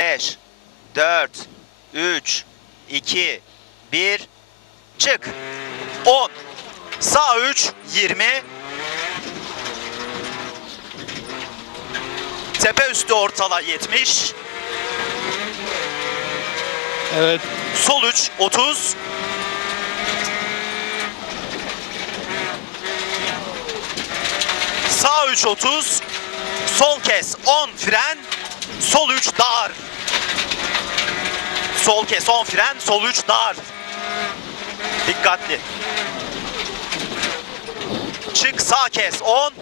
5, 4, 3, 2, 1, çık. 10, sağ 3, 20, tepe üstü ortala 70, Evet. sol 3, 30, sağ 3, 30, sol kes 10 fren, sol 3 dar. Sol kes 10 fren, sol 3 dar. Dikkatli. Çık sağ kes 10.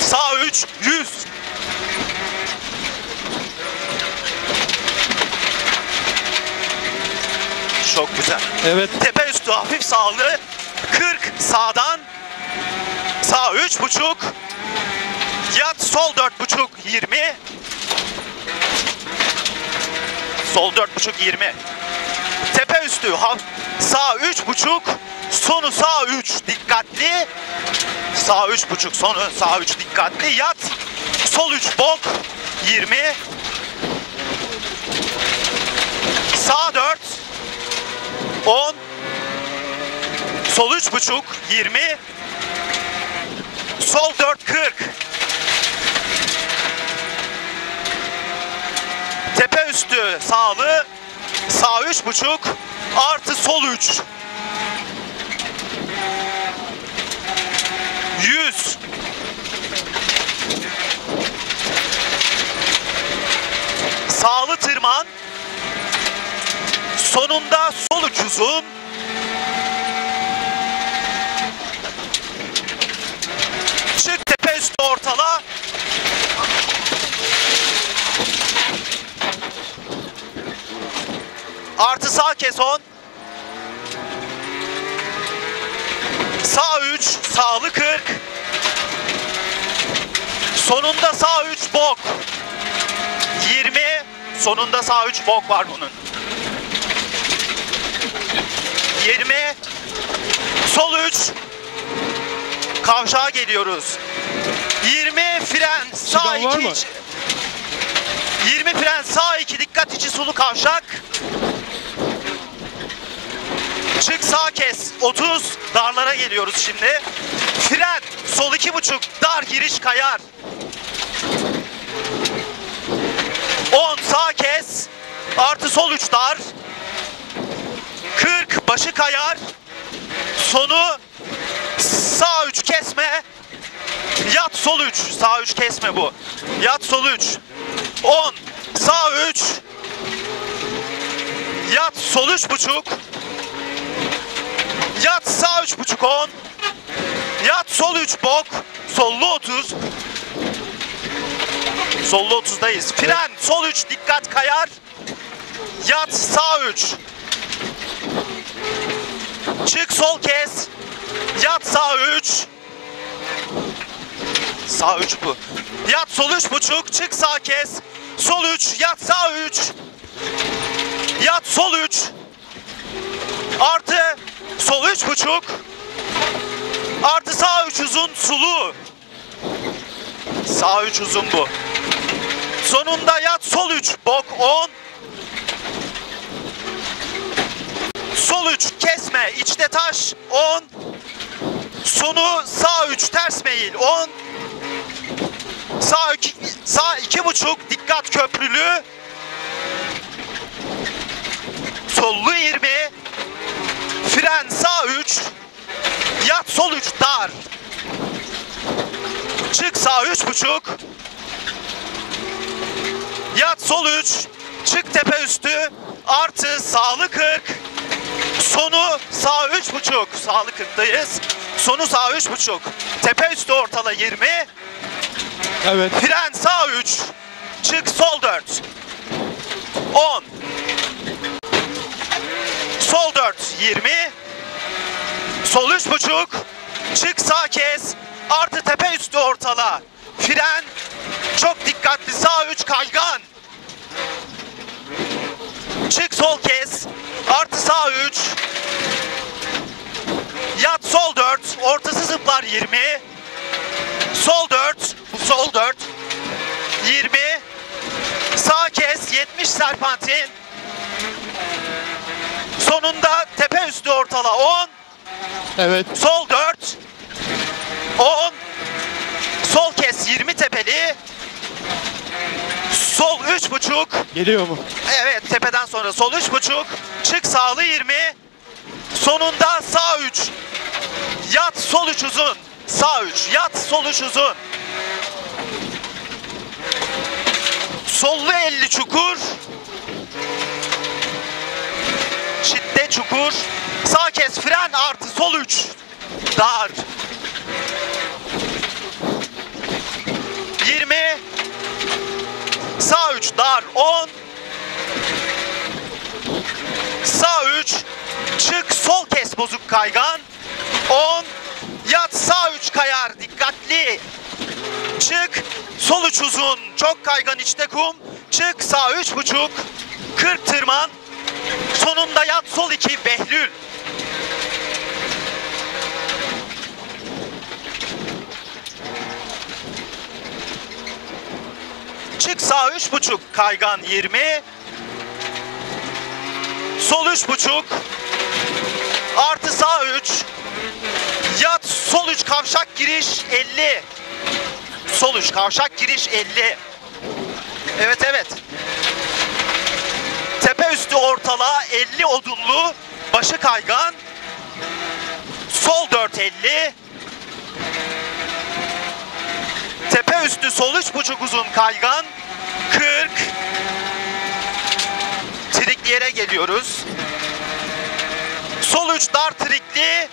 Sağ 3 100. Çok güzel. Evet. Tepe üstü hafif sağlı. 40 sağdan. Sağ 3 buçuk. Yat sol 4 buçuk 20. Sol 4 buçuk 20. Tepe üstü sağ 3 buçuk. Sonu sağ 3 dikkatli. Sağ 3 buçuk sonu sağ 3 dikkatli. Yat. Sol 3 bok 20. Sağ 4 10 Sol 3 buçuk 20 Sol 4 40 Tepe üstü sağlı. Sağ 3 buçuk Artı sol 3 100 Sağlı tırman. Sonunda sol uç uzun. Çık tepe üstü ortala. Artı sağ kes 10. Sağ 3, sağlı 40. Sonunda sağ 3 bok. 20. Sonunda sağ 3 bok var bunun. 20 sol 3 kavşağa geliyoruz 20 fren sağ Çıkan var 2 mı? 20 fren sağ 2 dikkat içi sulu kavşak çık sağ kes 30 darlara geliyoruz şimdi fren sol 2.5 dar giriş kayar 10 sağ kes artı sol 3 dar 40 başı kayar. Sonu sağ 3 kesme. Yat sol 3. Sağ 3 kesme bu. Yat sol 3. 10 sağ 3. Yat sol 3 buçuk. Yat sağ 3 buçuk 10. Yat sol 3 bok. Sollu 30. Sollu 30'dayız. Fren sol 3 dikkat kayar. Yat sağ 3. Çık sol kes. Yat sağ 3. Sağ 3 bu. Yat sol 3 buçuk. Çık sağ kes. Sol 3. Yat sağ 3. Yat sol 3. Artı sol 3 buçuk. Artı sağ 3 uzun sulu. Sağ 3 uzun bu. Sonunda yat sol 3 bok 10. Sol 3 kesme içte taş 10. Sonu sağ 3 ters meyil 10. Sağ 2 sağ iki buçuk dikkat köprülü. Sollu 20. Fren sağ 3. Yat sol 3 dar. Çık sağ 3 buçuk. Yat sol 3. Çık tepe üstü. Artı sağlı 40. Sonu sağ üç buçuk. Sağlı 40'dayız. Sonu sağ üç buçuk. Tepe üstü ortala 20. Evet. Fren sağ 3. Çık sol 4. 10. Sol 4 20. Sol 3 buçuk. Çık sağ kes. Artı tepe üstü ortala. Fren. Çok dikkatli sağ 3 kaygan. Çık sol kes. Artı sağ 3. Yat sol 4. Ortası zıplar 20. Sol 4. Bu sol 4. 20. serpantin. Sonunda tepe üstü ortala 10. Evet. Sol 4. 10. Sol kes 20 tepeli. Sol 3.5. Geliyor mu? Evet tepeden sonra sol 3.5. Çık sağlı 20. Sonunda sağ 3. Yat sol 3 uzun. Sağ 3. Yat sol 3 uzun. Sollu 50 çukur. Çukur. Sağ kes fren artı sol 3. Dar. 20. Sağ 3 dar 10. Sağ 3. Çık sol kes bozuk kaygan. 10. Yat sağ 3 kayar dikkatli. Çık sol 3 uzun çok kaygan içte kum. Çık sağ 3 buçuk. 40 tırman. Sonunda yat sol 2 Behlül. Çık sağ üç buçuk kaygan 20. Sol üç buçuk. Artı sağ üç. Yat sol üç kavşak giriş 50. Sol üç kavşak giriş 50. Evet evet. Üstü ortala 50 odunlu. Başı kaygan. Sol 450. Tepe üstü sol üç buçuk uzun kaygan. 40. Trikli yere geliyoruz. Sol üç dar trikli.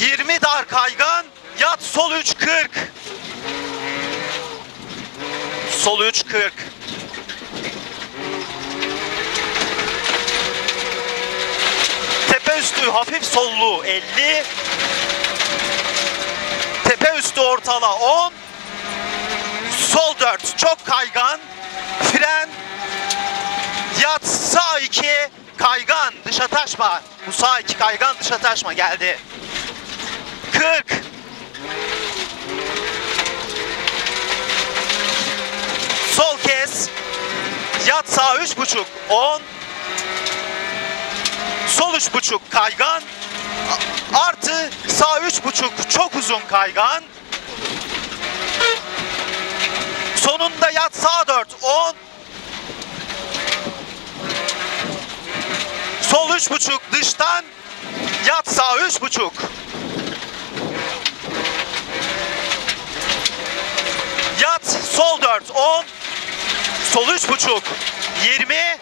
Yirmi dar kaygan. Yat sol üç kırk. Sol üç kırk. Tepe üstü hafif sollu 50. Tepe üstü ortala 10. Sol 4 çok kaygan. Fren. Yat sağ 2 kaygan dışa taşma. Bu sağ 2 kaygan dışa taşma geldi. 40. Sol kes. Yat sağ 3.5 10. Sol üç buçuk kaygan a- artı sağ üç buçuk çok uzun kaygan. Sonunda yat sağ dört on. Sol üç buçuk dıştan yat sağ üç buçuk. Yat sol dört on. Sol üç buçuk yirmi.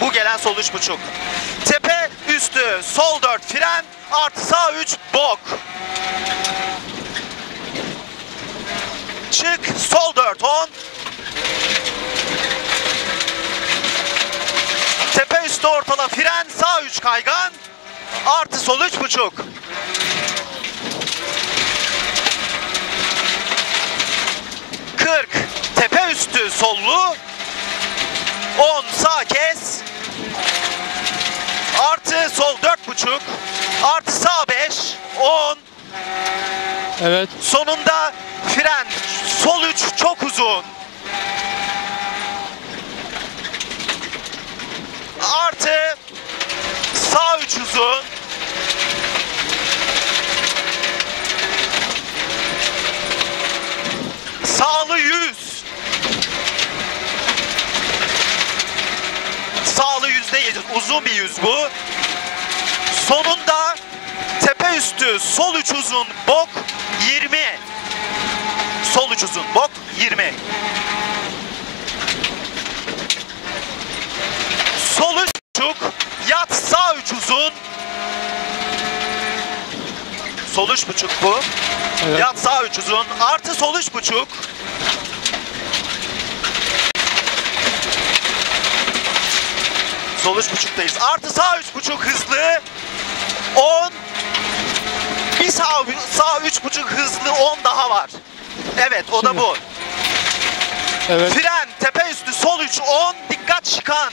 Bu gelen sol üç buçuk. Tepe üstü sol 4 fren artı sağ 3 bok. Çık sol 4 10. Tepe üstü ortala fren sağ 3 kaygan artı sol 3 buçuk. Kırk tepe üstü sollu 10 sağ kes Artı sol dört buçuk. Artı sağ beş. On. Evet. Sonunda fren. Sol üç çok uzun. Artı sağ üç uzun. Sağlı yüz. Yedi. Uzun bir yüz bu. Sonunda tepe üstü sol üç uzun bok 20. Sol üç uzun bok 20. Sol üç buçuk yat sağ üç uzun. Sol üç buçuk bu. Evet. Yat sağ üç uzun artı sol üç buçuk. Sol 3.5'tayız. Artı sağ 3.5 hızlı. 10. Bir sağ, sağ 3.5 hızlı 10 daha var. Evet o da bu. Evet. Fren, tepe üstü, sol 3, 10. Dikkat şikan.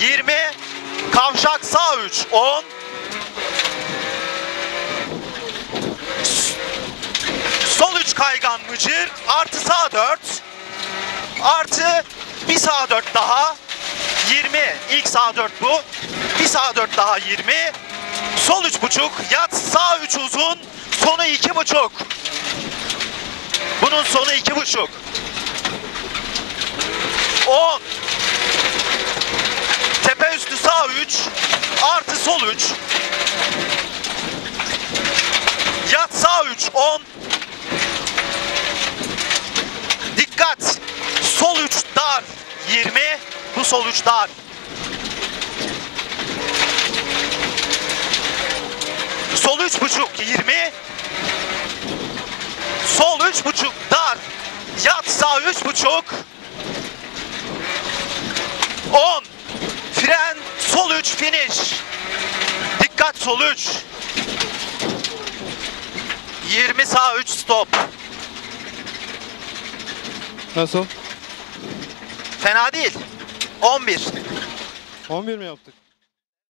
Yirmi. Kavşak sağ 3, 10. Sol 3 kaygan Bıcır artı sağ 4 artı bir sağ 4 daha. 20 ilk sağ 4 bu. Bir sağ 4 daha 20 sol 3.5 yat sağ 3 uzun. Sonu 2.5 bunun sonu 2.5 10 tepe üstü sağ 3 artı sol 3 yat sağ 3 10 Dikkat! Sol 3 dar 20. Bu sol 3 dar. Sol 3 buçuk 20. Sol 3 buçuk dar. Yat sağ 3 buçuk. 10. Fren sol 3 finish. Dikkat sol 3. 20 sağ 3 stop. Nasıl? Fena değil. 11. 11 mi yaptık?